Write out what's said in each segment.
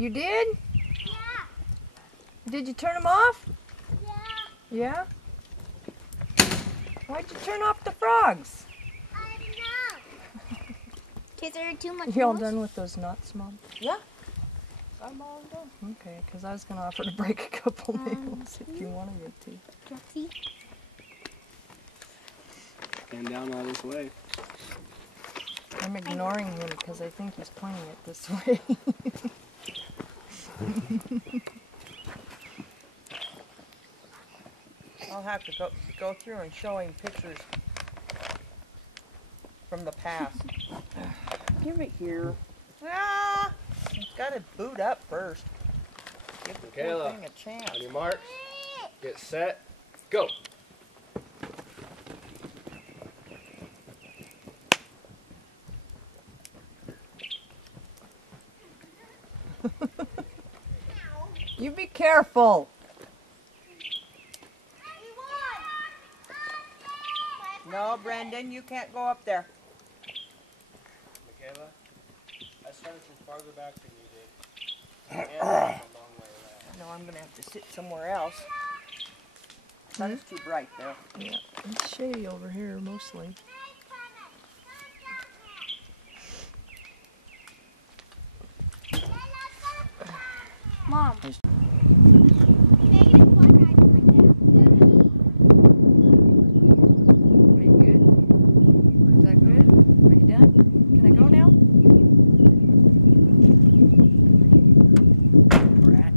You did? Yeah. Did you turn them off? Yeah. Yeah? Why'd you turn off the frogs? I don't know. Because there are too much You all noise. done with those nuts, Mom? Yeah. I'm all done. Okay, because I was going to offer to break a couple nails if you wanted to. Drexy. Stand down out of this way. I'm ignoring him because I think he's pointing it this way. I'll have to go through and show him pictures from the past. Give it here. Ah, it's got to boot up first. Give the poor Michaela, thing a chance. on your marks, get set, go. You be careful. No, Brendan, you can't go up there. Michaela, I started from farther back than you did. And it's a long way around. No, I'm going to have to sit somewhere else. The sun is too bright there. Yeah, it's shady over here mostly. Mom. Are you good? Is that good? Are you done? Can I go now? Brat.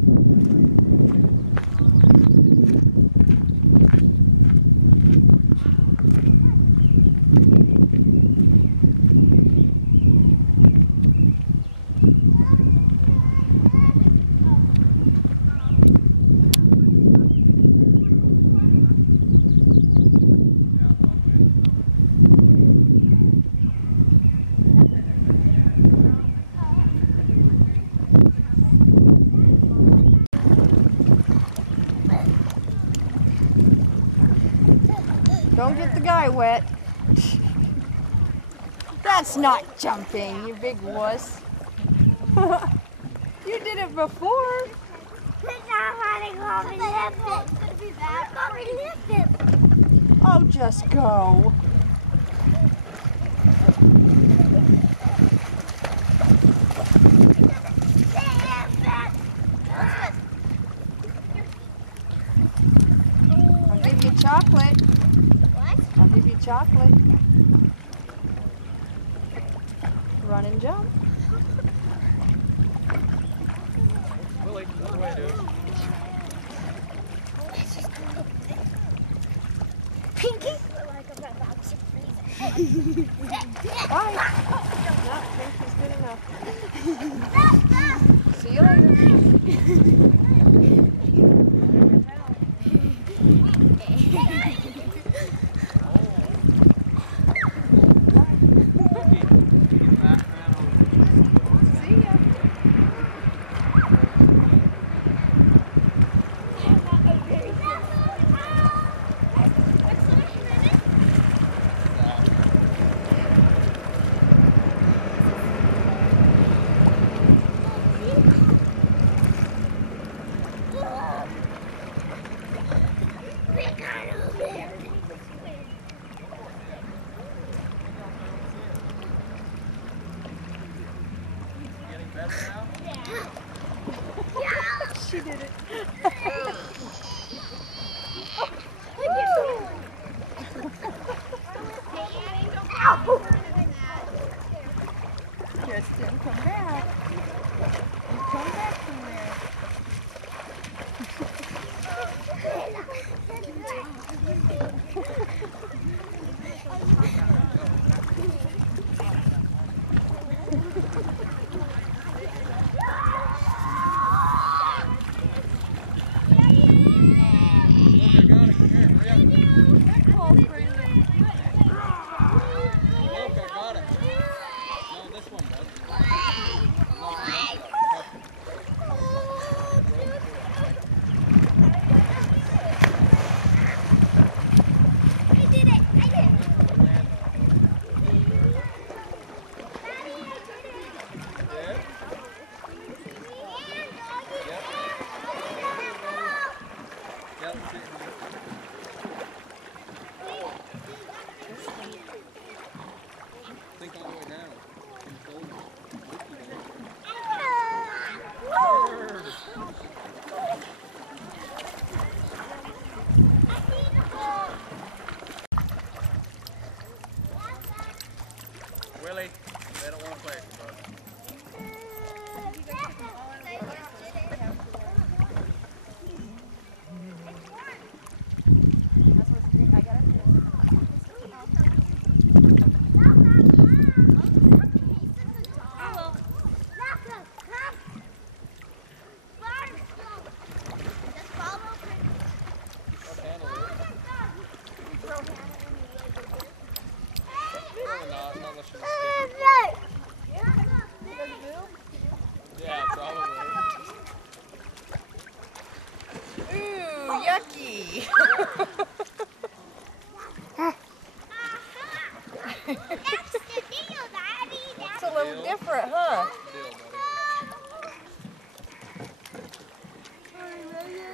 Don't get the guy wet. That's not jumping, you big wuss. You did it before. Oh, just go. I'll give you chocolate. What? I'll give you chocolate. Run and jump. Willie, other way, dude. Pinky? Bye. No, Pinky's good enough. See you later. See ya. Getting better now? She did it. Kristen, come back. You come back from there. sink all the way down. Willie, they don't want to play with you, not unless you're yeah, probably. Ooh, yucky. It's a little different, huh?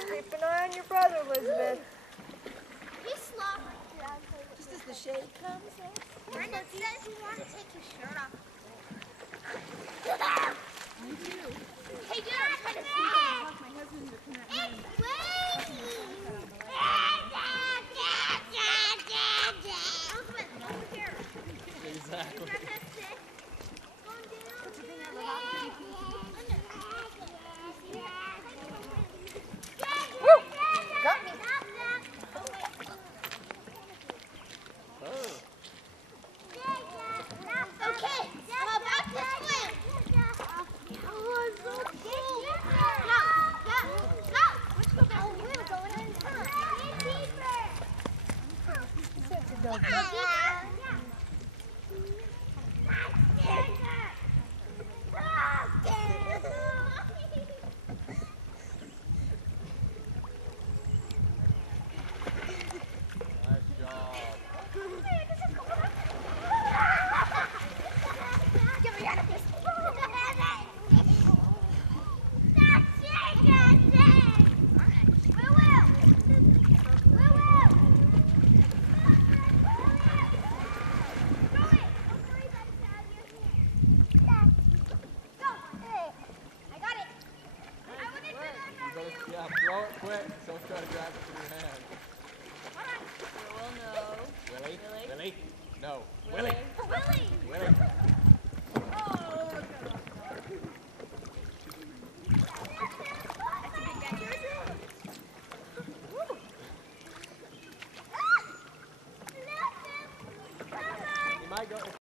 Keep an eye on your brother, Elizabeth. Just as the shade comes in. Brenda says you want to take your shirt off. Me too. Hey, dude, I'm trying to talk my husband to come out here. It's waiting. Exactly.